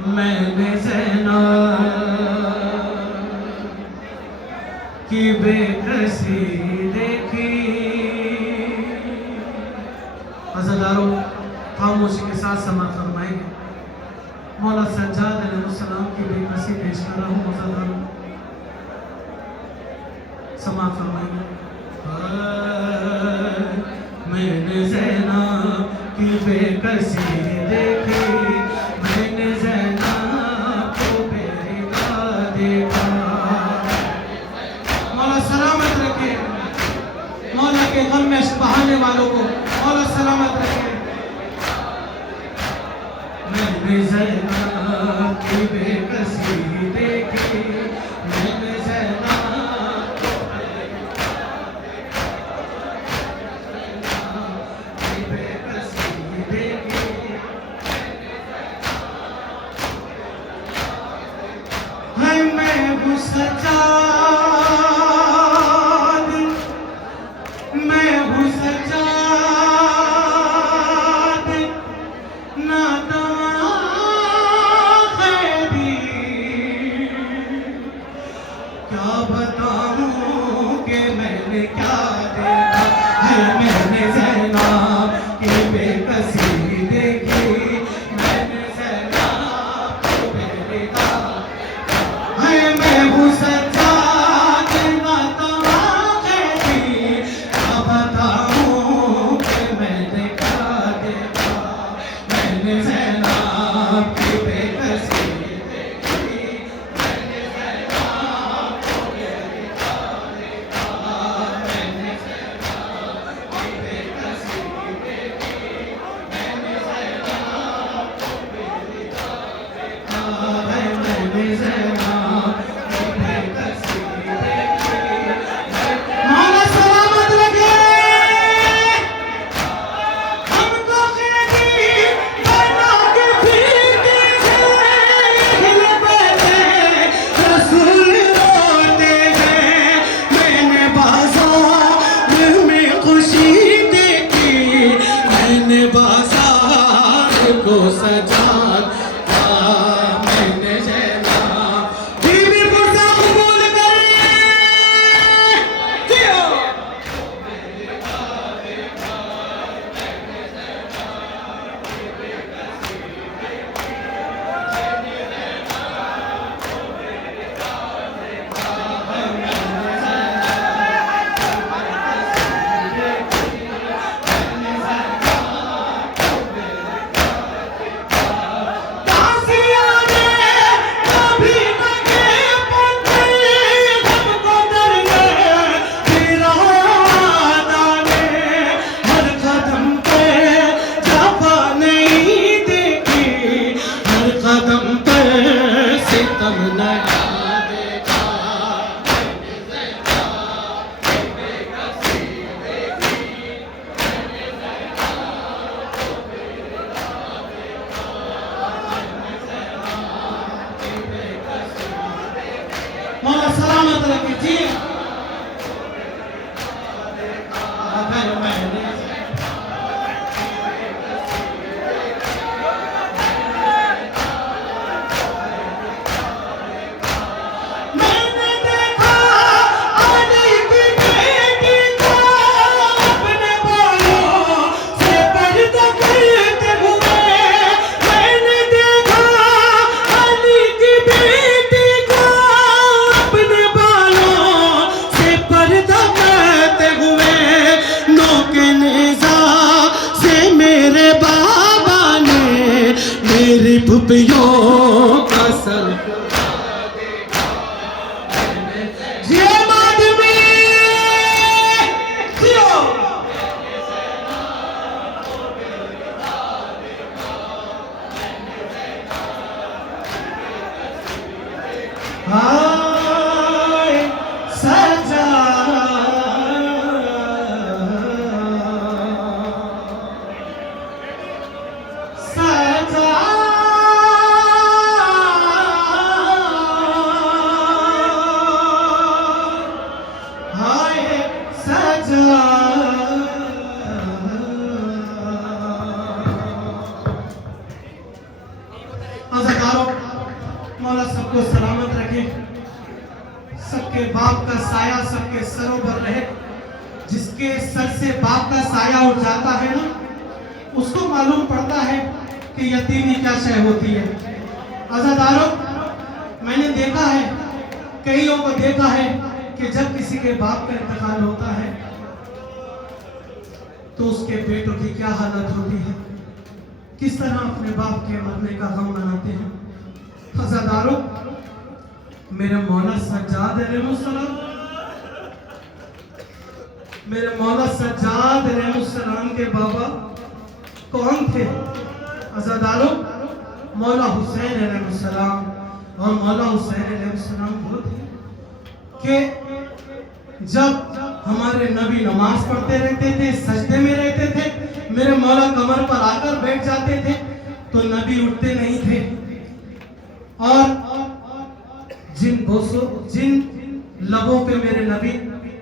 मैंने ज़ैनब की बेकसी देखी। अज़ादारों खामोशी के साथ समाअत फरमाएंगे। मौला सज्जाद अलैहिस्सलाम की बेकसी पेश कर रहा हूँ। अज़ादारों समाअत फरमाएंगे। मैंने ज़ैनब की बेकसी देखी, मैंने ज़ैनब को बेरिदा देखा। मौला सलामत रखे, मौला के गम में बहाने वालों को मौला सलामत रखे। मैंने ज़ैनब की बेकसी देखी, मैंने ज़ैनब को बेकसी देखी। है मैं हूँ सज्जाद, मैं हूँ सज्जाद, नादां खैरी। क्या बताऊं कि मैंने क्या देखा है। मैंने ज़ैनब की बेकसी देखी, मैंने ज़ैनब को बेरिदा है। मैं हूँ सज्जाद, नादां खैरी। क्या बताऊं कि मैंने क्या देखा। मैंने ज़ैनब की बेकसी देखी, मैंने ज़ैनब को बेरिदा देखा। मैंने ज़ैनब की बेकसी देखी, मैंने ज़ैनब को बेरिदा देखा। मैंने ज़ैनब की बेकसी देखी। मौला सलामत रखे हमको क़ैदी बना के फिरते हैं। हिल पड़े रसूल रोते हैं। मैंने बाज़ार में खुशी देखी, मैंने बाज़ार को सजाद था। मैंने ज़ैनब बीवी पुरसा कबूल करिए। जियो। ताज़िया ने कभी न के पत्थर हमको दरले गिराया ने। हर कदम पे जफ़ा नहीं देखी, हर कदम पे सितम नया देखा। मौला सलामत रखे जी। मैंने देखा अली की बेटी को अपने बालों से पर्दा करते हुए। मैंने देखा अली की बेटी को अपने बालों से पर्दा करते हुए। नोके नेज़ा से मेरे बाबा ने मेरी फुफियों का सर जियो माधवी जियो। हाय सज्जाद, सज्जाद। अज़ादारों, मौला सबको सलामत रखे, सबके बाप का साया सबके सरों पर रहे। जिसके सर से बाप का साया उठ जाता है ना, उसको मालूम पड़ता है कि यतीमी क्या शय होती है। अज़ादारों, मैंने देखा है, कईयों को देखा है कि जब किसी के बाप का इंतकाल होता है तो उसके बेटों की क्या हालत होती है, किस तरह अपने बाप के मरने का गम मनाते हैं। अज़ादारों, मेरे मौला सज्जाद अलैहिस्सलाम, मेरे मौला सज्जाद अलैहिस्सलाम के बाबा कौन थे? अज़ादारों, मौला हुसैन अलैहिस्सलाम। और मौला हुसैन अलैहिस्सलाम वो थे कि जब हमारे नबी नमाज पढ़ते रहते थे, सजदे में रहते थे, मेरे मौला कमर पर आकर बैठ जाते थे तो नबी उठते नहीं थे। और जिन लबों पे मेरे नबी,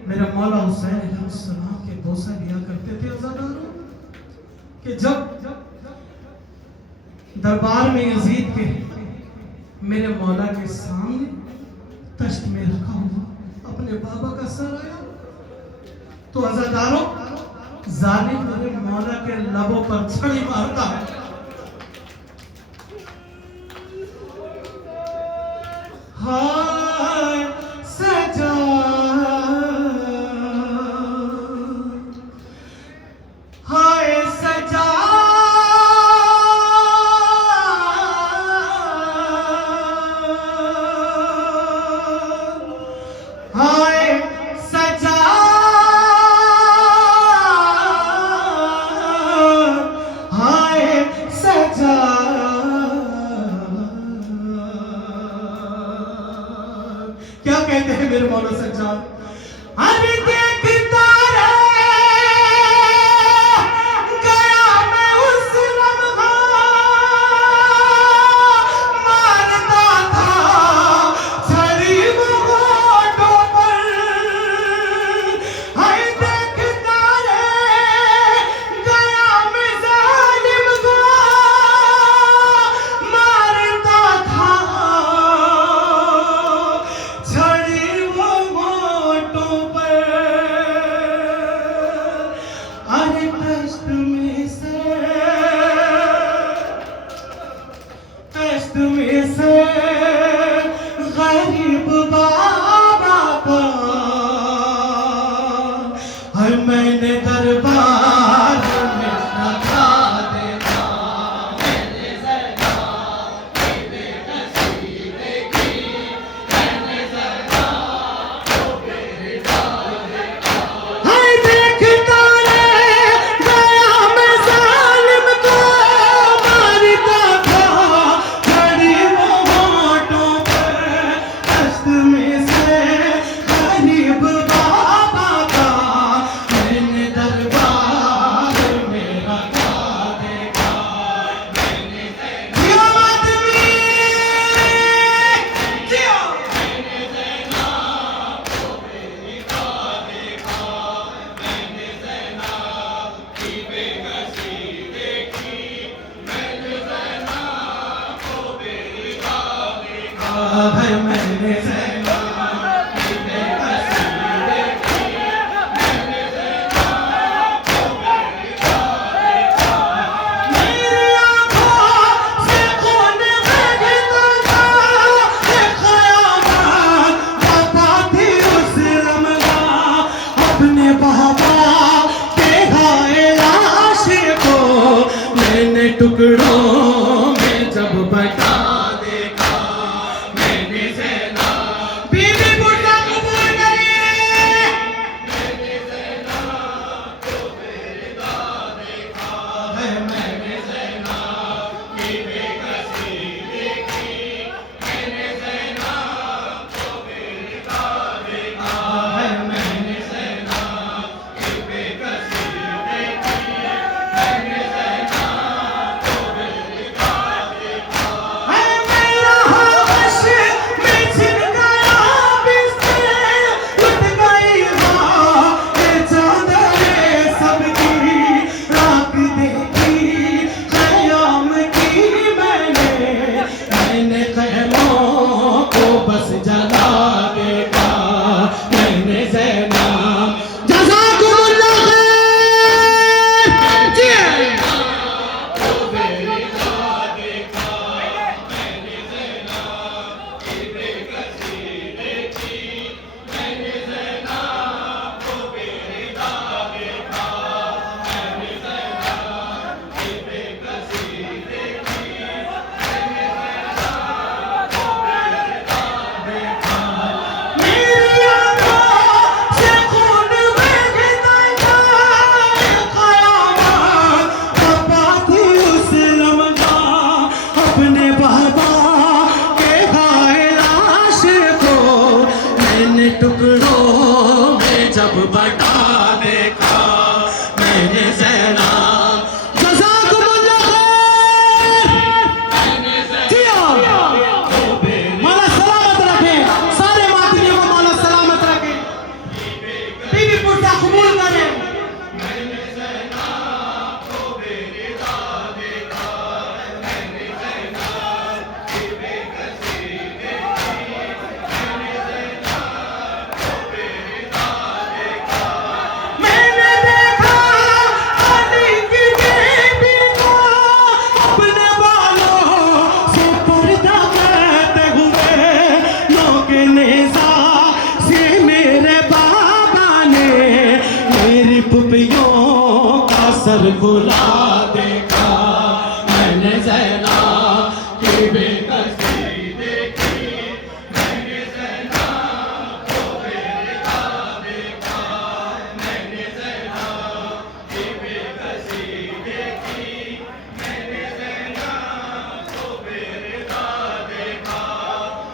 मेरे मौला हुसैन अलैहिस्सलाम के बोसा दिया करते थे अज़ादारों, कि जब दरबार में यजीद के मेरे मौला के सामने तश्त में रखा हुआ अपने बाबा का सर आया तो अज़ादारों, जालिम मेरे मौला के लबों पर छड़ी मारता है। हाय सजा, हाय सजा, हाय सजा, हाय सजा। क्या कहते हैं मेरे मौला सज्जाद? अरे देखता रहे गया मैं उस लम्हा, मारता था छड़ी वो होठों पर। हाय देखता रहे गया मैं जालिम को, मारता था छड़ी वो होठों पर। अरे कष्ट में से गरीब बाबा का हर मैंने दरबार में रखा देखा। हाय देखता रहे गया मैं जालिम को, मारता था छड़ी वो होठों पर। कष्ट में से गरीब बाबा का मैंने दरबार में रखा देखा। जियो आदमी, जियो। भाई मैंने ज़ैनब की बेकसी देखी, मैंने ज़ैनब को बेरिता देखा। मेरी आँखों से खून बहता था, ये क़यामत बाबा थी उस रमज़ान। अपने बाबा के हाय लाश को मैंने टुकड़ों में जब बटा देखा। मैंने ज़ैनब बीवी बुढ़ा कबूल करी, मैंने ज़ैनब को बेरिता देखा। है मैंने ज़ैनब की बेकसी देखी, मैंने ज़ैनब को बेरिता देखा। है मैंने ज़ैनब की बेकसी देखी, मैंने ज़ैनब को बेरिता देखा। है अपने बाबा के खाए लाश को मैंने टुकड़ों में जब बटा देखा, मैंने ज़ैनब जज़ाकुमुल्लाह खैर। मौला सलामत रखे, सारे मातमी को मौला सलामत रखे। बीवी पुर्जा कबूल करे। पुपियों का सर खुला देखा, मैंने ज़ैनब की बेकसी देखी, मैंने ज़ैनब को बेरिदा देखा, मैंने ज़ैनब की बेकसी देखी, मैंने ज़ैनब को बेरिदा देखा,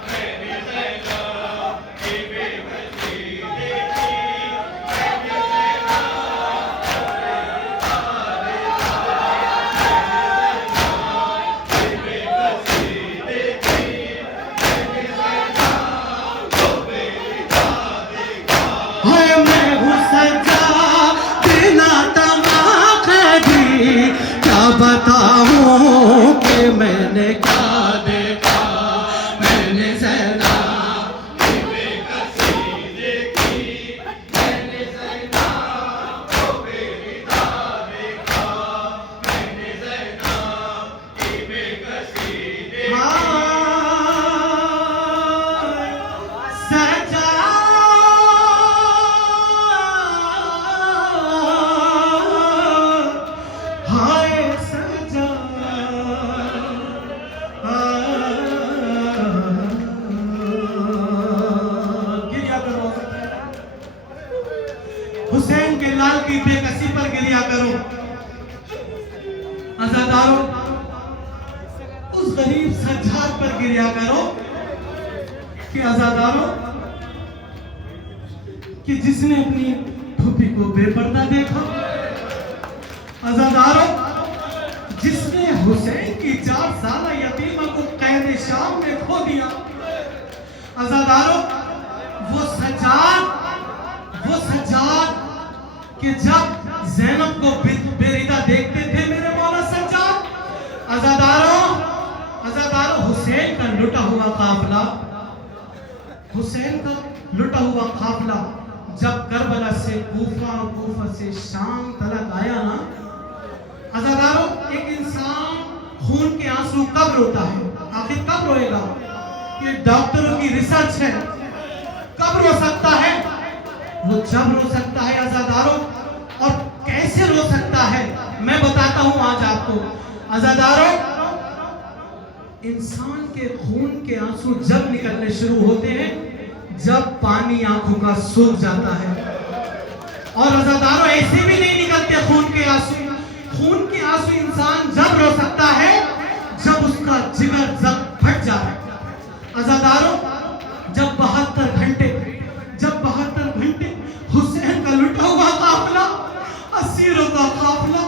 मैंने ज़ैनब की बेकसी देखी। बताऊं कि मैंने क्या देखा, मैंने ज़ैनब की बेकसी देखी, मैंने ज़ैनब को बेरिदा देखा, मैंने ज़ैनब की बेकसी देखी। हुसैन के लाल की बेकसी पर गिरिया करो। अज़ादारों, उस गरीब सज्जाद पर गिरिया करो कि अज़ादारों कि जिसने अपनी फूफी को बेपर्दा देखा, अज़ादारों जिसने हुसैन की 4 साल यतीमा को कैद शाम में खो दिया, अज़ादारों वो सज्जाद कि जब ज़ैनब को बेरिदा देखते थे मेरे मौला सज्जाद, अज़ादारों हुसैन का लुटा हुआ काफिला, हुसैन का लुटा हुआ काफिला जब करबला से कूफा और कूफा से शाम तलक आया ना, अज़ादारों एक इंसान खून के आंसू कब रोता है? आखिर कब रोएगा? ये डॉक्टरों की रिसर्च है। कब रो सकता है? वो जब रो सकता है अज़ादारों। और कैसे रो सकता है मैं बताता हूं आज आपको। अज़ादारों, इंसान के खून के आंसू जब निकलने शुरू होते हैं जब पानी आंखों का सूख जाता है। और अज़ादारों ऐसे भी नहीं निकलते खून के आंसू। खून के आंसू इंसान जब रो सकता है जब उसका जिगर जब फट जाता है। अज़ादारों, जब 72 घंटे हुसैन का लुटा हुआ काफिला, असीरों का काफिला,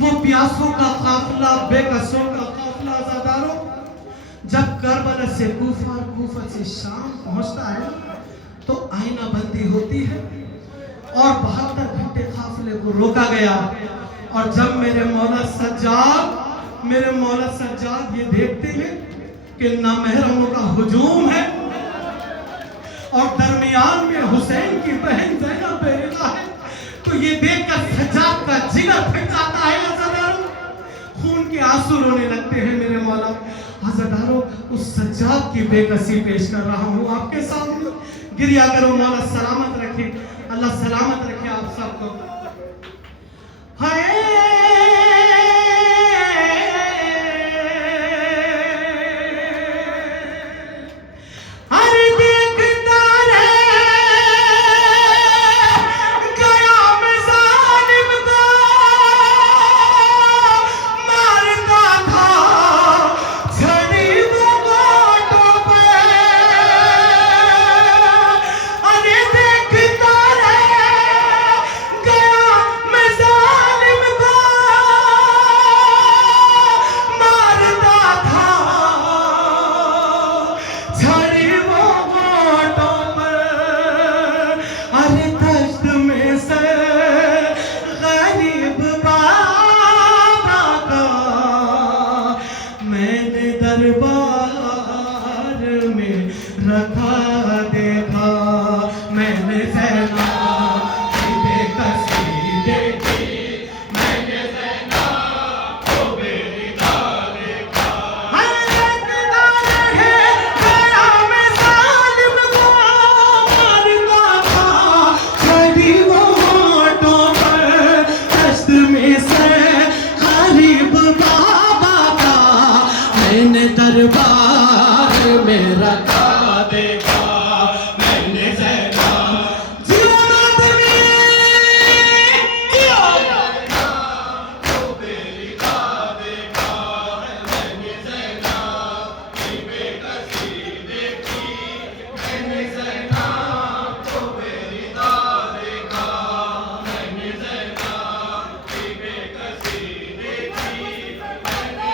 वो प्यासों का काफिला, बेकसों का काफिला, अज़ादारों जब करबला से कूफा और कूफा से शाम पहुंचता है तो आईना बंदी होती है और 72 घंटे काफिले को रोका गया। और जब मेरे मौला सज्जाद ये देखते हैं कि नामहरमों का हुजूम है और दरमियान में हुसैन की बहन ज़ैनब बेरिदा है, तो ये देखकर सज्जाद का जिगर फट जाता है। अज़ादारों खून के आंसू रोने लगते हैं मेरे मौला। अज़ादारों उस सज्जाद की बेकसी पेश कर रहा हूँ आपके सामने। गिरिया करो, मौला सलामत रखे, अल्लाह सलामत रखे आप सबको। हाय मैंने दरबार में रखा देखा, मैंने ज़ैनब की बेकसी देखी, मैंने ज़ैनब को बेरिदा देखा। मैंने दरबार में रखा देखा, मैंने ज़ैनब जियारत में को बेरिदा देखा, मैंने ज़ैनब की बेकसी देखी, मैंने ज़ैनब को बेरिदा देखा, मैंने ज़ैनब की बेकसी देखी, मैंने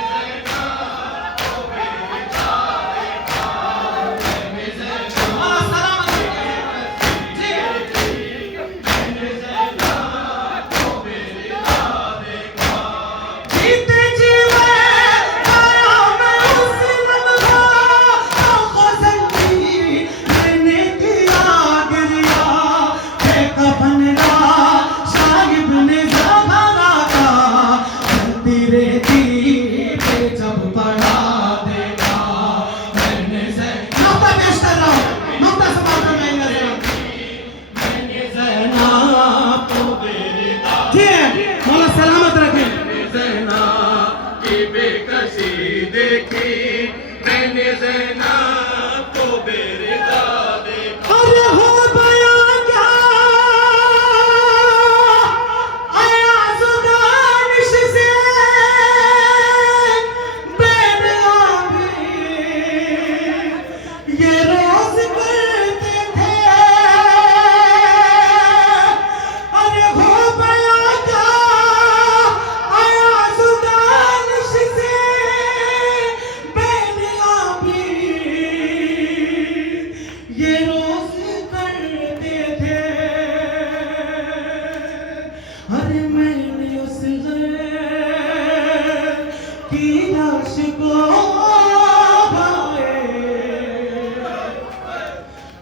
देखी, मैंने ज़ैनब को बेरिदा देखा। अरे हो गया क्या आया ज़ुबानिश से बेनकामी, ये रोज़ करते थे। अरे हो गया क्या आया ज़ुबानिश से ये रोज करते थे। अरे मैंने उस गैर की लाश को भाए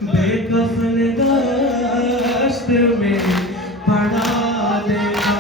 बेकफन दश्त में पड़ा देखा।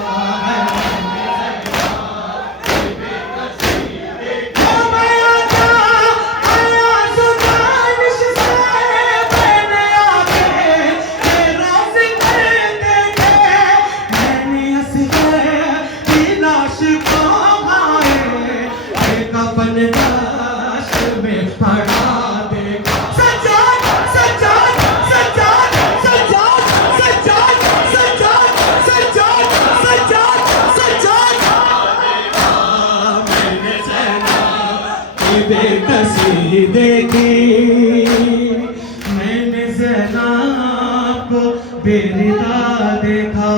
बेकसी देखी, मैंने ज़ैनब को बेरिदा देखा।